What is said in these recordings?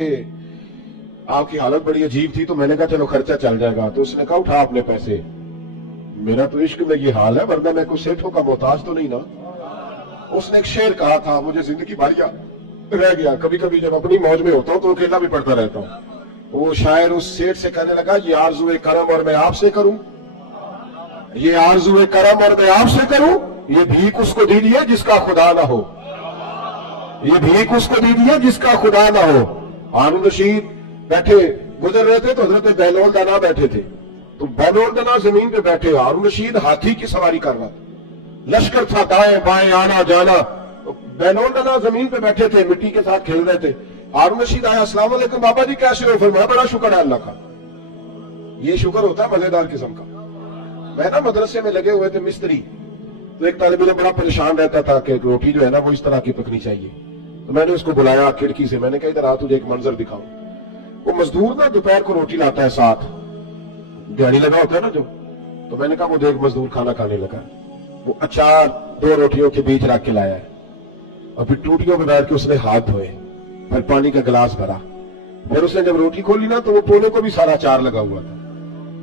کہ आपकी हालत बड़ी अजीब थी, तो मैंने कहा चलो खर्चा चल जाएगा। तो उसने कहा उठा अपने पैसे। मेरा तो इश्क में ये हाल है, वरना मैं कोई सेठों का मोहताज तो नहीं ना। उसने एक शेर कहा था, मुझे जिंदगी भारिया रह गया, कभी कभी जब अपनी मौज में होता हूँ तो अकेला भी पढ़ता रहता हूँ। वो शायर उस सेठ से कहने लगा, ये आरज़ुए करम और मैं आपसे करूं, ये आरज़ुए करम और मैं आपसे करूं, ये भीख उसको दीजिए जिसका खुदा ना हो, ये भीख उसको दीजिए जिसका खुदा ना हो। हारून रशीद बैठे गुजर रहे थे तो हजरत बैलोल दना बैठे थे, तो बैलोल दना जमीन पे बैठे, हारून रशीद हाथी की सवारी कर रहा था, लश्कर था दाएं बाएं आना जाना। तो बैलोल दना जमीन पे बैठे थे, मिट्टी के साथ खेल रहे थे। हारून रशीद आया, अस्सलाम वालेकुम बाबा जी कैसे हो? फरमाया बड़ा शुक्र है अल्लाह का। ये शुक्र होता है मजेदार किस्म का। मैं ना मदरसे में लगे हुए थे मिस्त्री, तो एक तालिब इल्म बड़ा परेशान रहता था कि रोटी जो है ना वो इस तरह की पकनी चाहिए। तो मैंने उसको बुलाया खिड़की से, मैंने कहा इधर आ, तुझे एक मंजर दिखाऊं। वो मजदूर ना दोपहर को रोटी लाता है, साथ दिहाड़ी लगा होता है ना जो, तो मैंने कहा वो देख मजदूर खाना खाने लगा। वो अचार 2 रोटियों के बीच रख के लाया है, और फिर टूटियों पे बैठ के उसने हाथ धोए, फिर पानी का गिलास भरा, फिर उसने जब रोटी खोली ना तो वो पोने को भी सारा अचार लगा हुआ था,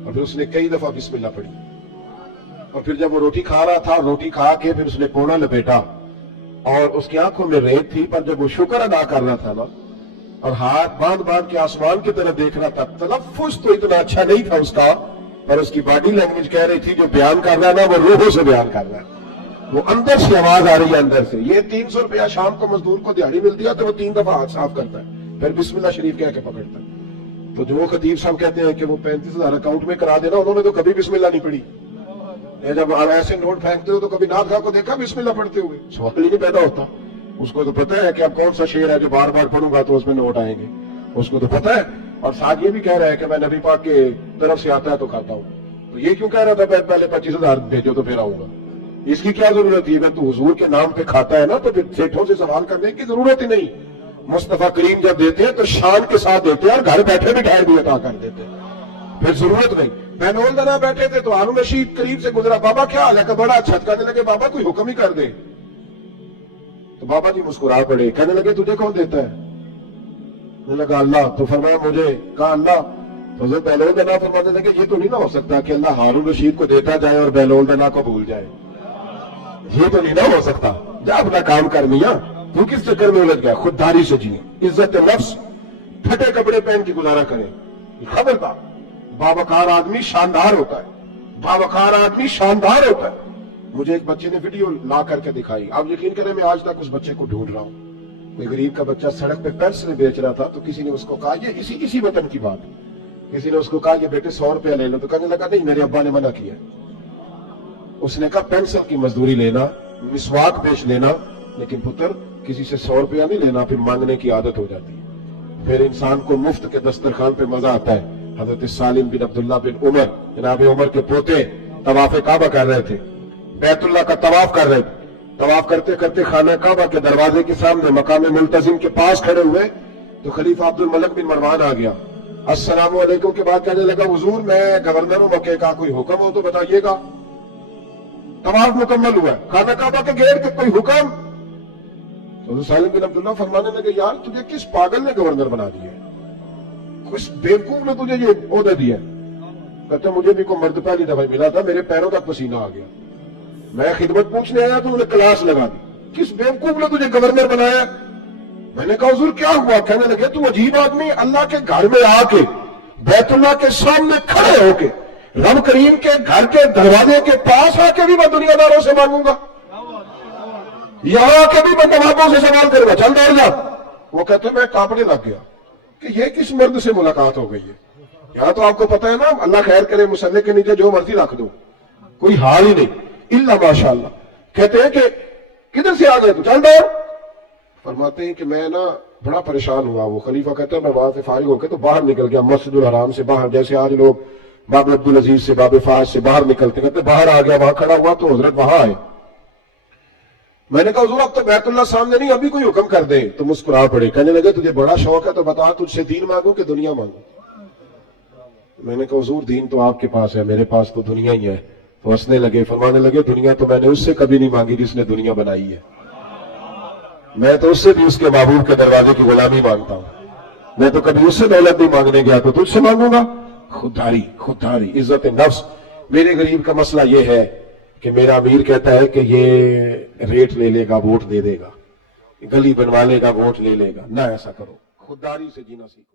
और फिर उसने कई दफा बिस्मिल्लाह पढ़ी। और फिर जब वो रोटी खा रहा था, रोटी खा के फिर उसने पोना लपेटा, और उसकी आंखों में रेत थी, पर जब वो शुक्र अदा कर रहा था ना और हाथ बांध बांध के आसमान की तरफ देख रहा था, तलफ्फुज तो इतना अच्छा नहीं था उसका, पर उसकी बॉडी लैंग्वेज कह रही थी जो बयान कर रहा है ना वो रूहों से बयान कर रहा है, वो अंदर से आवाज आ रही है अंदर से। ये 300 रुपया शाम को मजदूर को दिहाड़ी मिलती है तो वो 3 दफा हाथ साफ करता है, फिर बिस्मिल्लाह शरीफ कह के पकड़ता है। तो जो खतीब साहब कहते हैं कि वो 35,000 अकाउंट में करा देना, उन्होंने तो कभी बिस्मिल्लाह नहीं पढ़ी। जब आप ऐसे नोट फेंकते हो तो कभी नाथ खा को देखा बिस्मिल्लाह पढ़ते हुए? सवाल ही नहीं पैदा होता। उसको तो पता है कि अब कौन सा शेर है जो बार बार पढ़ूंगा तो उसमें नोट आएंगे, उसको तो पता है। और साथ ये भी कह रहा है कि मैं नबी पाक के तरफ से आता है तो खाता हूँ, तो ये क्यों कह रहा था पहले 25,000 भेजो तो फिर आऊंगा? इसकी क्या जरूरत थी? मैं तो हुजूर के नाम पे खाता है ना, तो फिर सेठों से सवाल करने की जरूरत ही नहीं। मुस्तफा करीम जब देते हैं तो शान के साथ देते हैं, और घर बैठे बिठाए भी अता कर देते हैं, फिर जरूरत नहीं। बैलोल दना बैठे थे तो हारून रशीद करीब से गुजरा, बाबा क्या हाल है? का बड़ा अच्छा। कहने लगे बाबा कोई हुक्म ही कर दे। तो बाबा जी मुस्कुरा पड़े, कहने लगे तुझे कौन देता है? मैंने लगा अल्लाह। तो फरमाया मुझे? कहा अल्लाह। तो हज़रत बैलोल दना फरमाने लगे ये तो नहीं ना हो सकता कि अल्लाह हारून रशीद को देता जाए और बैलोल दना को भूल जाए, ये तो नहीं ना हो सकता। जा अपना काम कर मियां, तू किस चक्कर में उलझ गया? खुददारी से जिए, इज्जत नफ्स, फटे कपड़े पहन के गुजारा करें। खबरदार, बावकार आदमी शानदार होता है, बावकार आदमी शानदार होता है। मुझे एक बच्चे ने वीडियो ला करके दिखाई, आप यकीन करें मैं आज तक उस बच्चे को ढूंढ रहा हूं। कोई गरीब का बच्चा सड़क पे पेंसिल बेच रहा था, तो किसी ने उसको कहा, ये इसी वतन की बात, किसी ने उसको कहा ये बेटे 100 रुपया ले लो, तो कहने लगा नहीं मेरे अब्बा ने मना किया। उसने कहा पेंसिल की मजदूरी लेना, मिसवाक बेच लेना, लेकिन पुत्र किसी से 100 रुपया नहीं लेना, फिर मांगने की आदत हो जाती है। फिर इंसान को मुफ्त के दस्तरखान पे मजा आता है। हजरत सालिम बिन अब्दुल्लाह बिन उमर, जनाब उमर के पोते, तवाफ काबा कर रहे थे, बैतुल्लाह का तवाफ कर रहे थे। तवाफ करते करते खाना काबा के दरवाजे के सामने मकाम मुल्तजिम के पास खड़े हुए, तो खलीफा अब्दुल मलिक बिन मरवान आ गया। अस्सलाम वालेकुम के बाद कहने लगा हुजूर मैं गवर्नर हूं मक्के का, कोई हुक्म हो तो बताइएगा। तवाफ मुकम्मल हुआ, खाना काबा के गेट पे कोई हुक्म? तो सालिम बिन अब्दुल्लाह फरमाने लगे यार तुझे किस पागल ने गवर्नर बना दिया, किस बेवकूफ ने तुझे ये ओहदा दिया? कहते मुझे भी कोई मर्द पहली दफा मिला था, मेरे पैरों तक पसीना आ गया, मैं खिदमत पूछने आया तो उन्हें क्लास लगा दी, किस बेवकूफ ने तुझे गवर्नर बनाया? मैंने कहा हुजूर क्या हुआ? कहने लगे तू अजीब आदमी, अल्लाह के घर में आके बैतुल्लाह के सामने खड़े होके रब करीम के घर के दरवाजे के पास आके भी मैं दुनियादारों से मांगूंगा, यहां आके भी मैं नवाबों से सवाल करूंगा, चल दौड़ जा। वो कहते मैं कांपने लग गया कि ये किस मर्द से मुलाकात हो गई है। यहां तो आपको पता है ना, अल्लाह खैर करे, मुसल्ले के नीचे जो मर्जी रख दो, कोई हाल ही नहीं, इल्ला माशाअल्लाह। कहते हैं कि किधर से आ गए? तो चल दौड़। फरमाते हैं कि मैं ना बड़ा परेशान हुआ। वो खलीफा कहता है मैं वहां से फारिग होकर तो बाहर निकल गया, मस्जिदुल हराम से बाहर, जैसे आज लोग बाब अब्दुल अजीज से बाब फाज से बाहर निकलते, कहते बाहर आ गया, वहां खड़ा हुआ तो हजरत वहां आए। मैंने कहा हुजूर अब तो बैतुल्लाह सामने नहीं, अभी कोई हुक्म कर दे। तो मुस्कुरा पड़े, कहने लगे तुझे बड़ा शौक है तो बता तुझसे दीन मांगू कि दुनिया मांगू? मैंने कहा हुजूर दीन तो आपके पास है, मेरे पास तो दुनिया ही है। तो हंसने लगे, फरमाने लगे दुनिया तो मैंने उससे कभी नहीं मांगी जिसने दुनिया बनाई है, मैं तो उससे भी उसके महबूब के दरवाजे की गुलामी मांगता हूं। میں تو کبھی اس سے دولت نہیں مانگنے گیا تو تجھ سے مانگوں گا. خودداری عزت نفس. میرے غریب کا مسئلہ یہ ہے کہ میرا امیر کہتا ہے کہ یہ ریٹ لے لے گا ووٹ دے دے گا, گلی بنوا لے گا ووٹ لے لے گا. نہ ایسا کرو, خودداری سے جینا سیکھو.